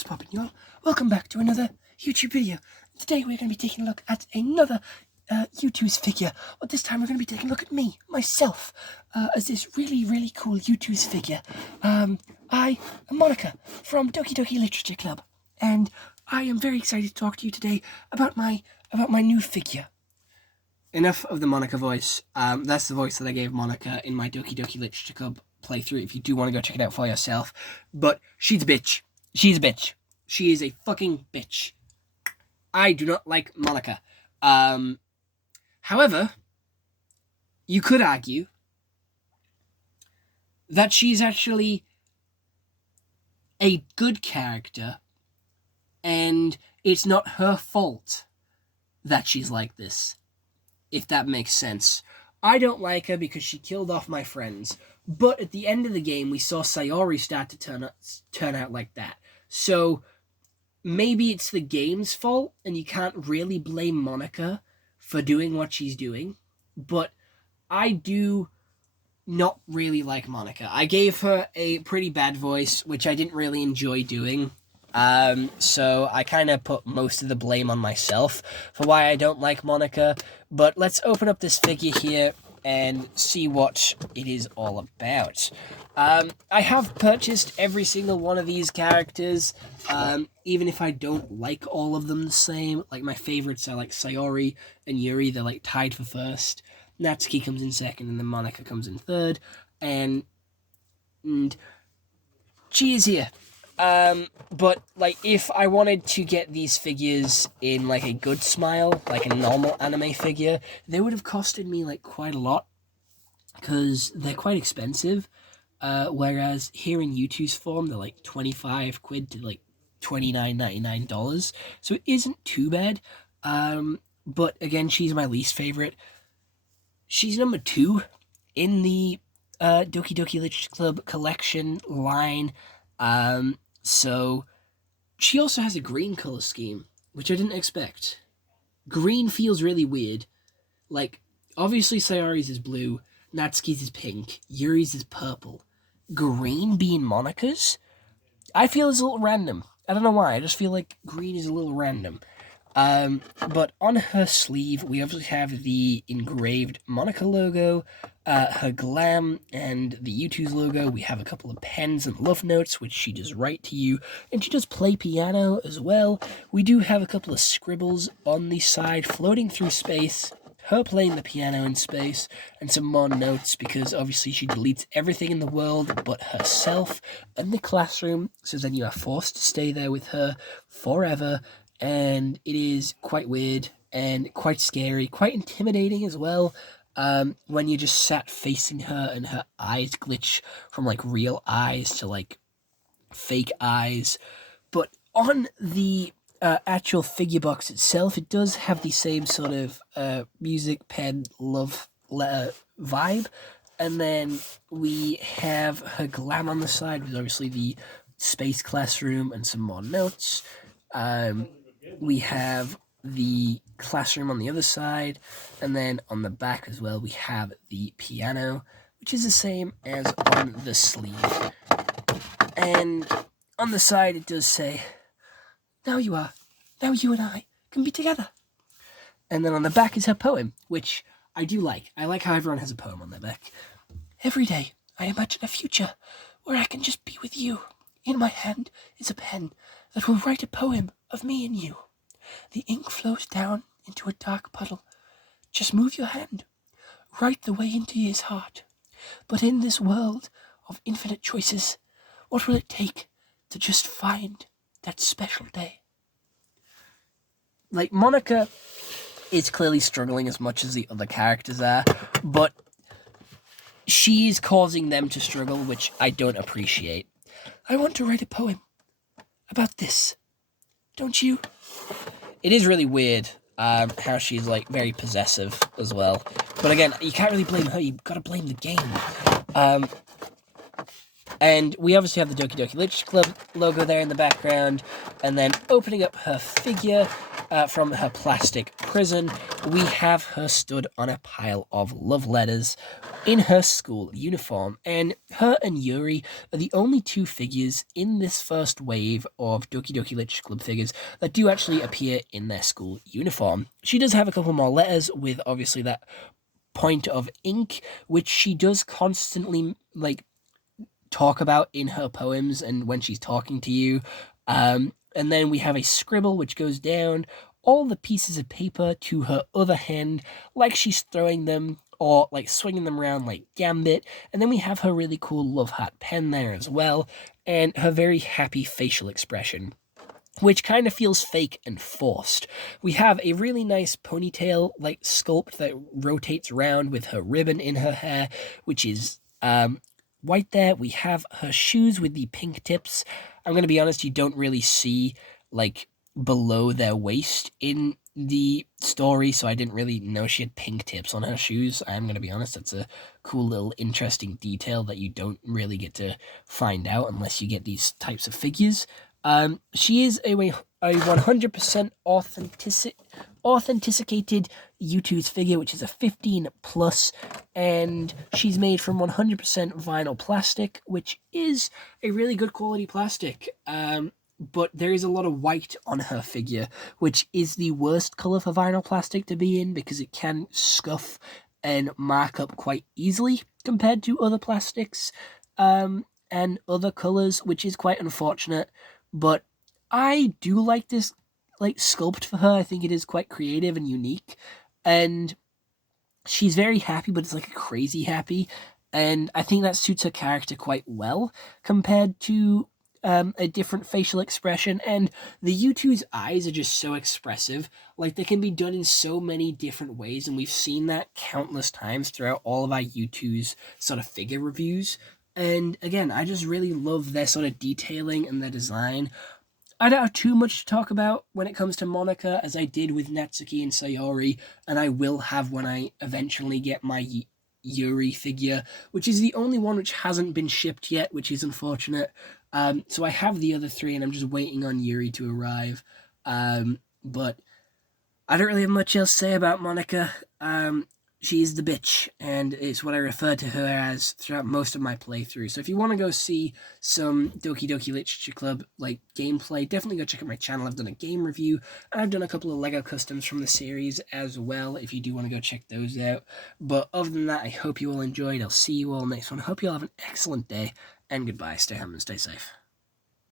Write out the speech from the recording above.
What's poppin', y'all? Welcome back to another YouTube video. Today we're going to be taking a look at another Youtooz figure. But this time we're going to be taking a look at myself, as this really cool Youtooz figure. I am Monika from Doki Literature Club, and I am very excited to talk to you today about my new figure. Enough of the Monika voice. That's the voice that I gave Monika in my Doki Literature Club playthrough, if you do want to go check it out for yourself. But she's a bitch. She's a bitch. She is a fucking bitch. I do not like Monika. However, you could argue that she's actually a good character, and it's not her fault that she's like this, if that makes sense. I don't like her because she killed off my friends, but at the end of the game, we saw Sayori start to turn out like that. So maybe it's the game's fault, and you can't really blame Monika for doing what she's doing, but I do not really like Monika. I gave her a pretty bad voice, which I didn't really enjoy doing. So I kind of put most of the blame on myself for why I don't like Monika. But let's open up this figure here and see what it is all about. I have purchased every single one of these characters, even if I don't like all of them the same. Like, my favorites are like Sayori and Yuri. They're like tied for first. Natsuki comes in second, and then Monika comes in third. And she is here. But, like, if I wanted to get these figures in, like, a good smile, like a normal anime figure, they would have costed me, like, quite a lot, because they're quite expensive, whereas here in Youtooz form, they're, like, 25 quid to, like, $29.99, so it isn't too bad. But, again, she's my least favorite. She's number 2 in the, Doki Literature Club collection line. So she also has a green color scheme, which I didn't expect. Green feels really weird. Like, obviously Sayori's is blue, Natsuki's is pink, Yuri's is purple. Green being Monika's? I feel is a little random. I don't know why, I just feel like green is a little random. But on her sleeve, we obviously have the engraved Monika logo, her glam, and the Youtooz logo. We have a couple of pens and love notes, which she does write to you, and she does play piano as well. We do have a couple of scribbles on the side floating through space, her playing the piano in space, and some more notes, because obviously she deletes everything in the world but herself and the classroom, so then you are forced to stay there with her forever. And it is quite weird and quite scary, quite intimidating as well, when you're just sat facing her and her eyes glitch from, like, real eyes to, like, fake eyes. But on the actual figure box itself, it does have the same sort of music, pen, love letter vibe. And then we have her glam on the side, with obviously the space classroom and some more notes. We have the classroom on the other side, and then on the back as well, we have the piano, which is the same as on the sleeve. And on the side, it does say, now you and I can be together. And then on the back is her poem, which I do like. I like how everyone has a poem on their back. Every day, I imagine a future where I can just be with you. In my hand is a pen that will write a poem of me and you. The ink flows down into a dark puddle. Just move your hand right the way into his heart. But in this world of infinite choices, what will it take to just find that special day? Like, Monika is clearly struggling as much as the other characters are, but she is causing them to struggle, which I don't appreciate. I want to write a poem about this. Don't you? It is really weird how she's, like, very possessive as well. But again, you can't really blame her. You've got to blame the game. And we obviously have the Doki Literature Club logo there in the background. And then opening up her figure, from her plastic prison, we have her stood on a pile of love letters in her school uniform, and her and Yuri are the only two figures in this first wave of Doki Doki Literature Club figures that do actually appear in their school uniform. She does have a couple more letters with obviously that point of ink, which she does constantly like talk about in her poems and when she's talking to you. And then we have a scribble which goes down all the pieces of paper to her other hand, like she's throwing them or like swinging them around like Gambit. And then we have her really cool love heart pen there as well, and her very happy facial expression, which kind of feels fake and forced. We have a really nice ponytail like sculpt that rotates around with her ribbon in her hair, which is white there. We have her shoes with the pink tips. I'm going to be honest, you don't really see like below their waist in the story, so I didn't really know she had pink tips on her shoes. I'm going to be honest, that's a cool little interesting detail that you don't really get to find out unless you get these types of figures. She is a 100% authenticated Youtooz figure, which is a 15 plus, and she's made from 100% vinyl plastic, which is a really good quality plastic. But there is a lot of white on her figure, which is the worst color for vinyl plastic to be in because it can scuff and mark up quite easily compared to other plastics and other colors, which is quite unfortunate. But I do like this like sculpt for her. I think it is quite creative and unique, and she's very happy, but it's like a crazy happy, and I think that suits her character quite well compared to a different facial expression. And the Youtooz eyes are just so expressive. Like, they can be done in so many different ways, and we've seen that countless times throughout all of our Youtooz sort of figure reviews. And again, I just really love their sort of detailing and their design. I don't have too much to talk about when it comes to Monika, as I did with Natsuki and Sayori, and I will have when I eventually get my Yuri figure, which is the only one which hasn't been shipped yet, which is unfortunate. So I have the other three, and I'm just waiting on Yuri to arrive. But I don't really have much else to say about Monika. She's the bitch, and it's what I refer to her as throughout most of my playthrough. So if you want to go see some Doki Doki Literature Club like gameplay, definitely go check out my channel. I've done a game review, and I've done a couple of Lego customs from the series as well, if you do want to go check those out. But other than that, I hope you all enjoyed. I'll see you all next one. I hope you all have an excellent day, and goodbye. Stay home and stay safe.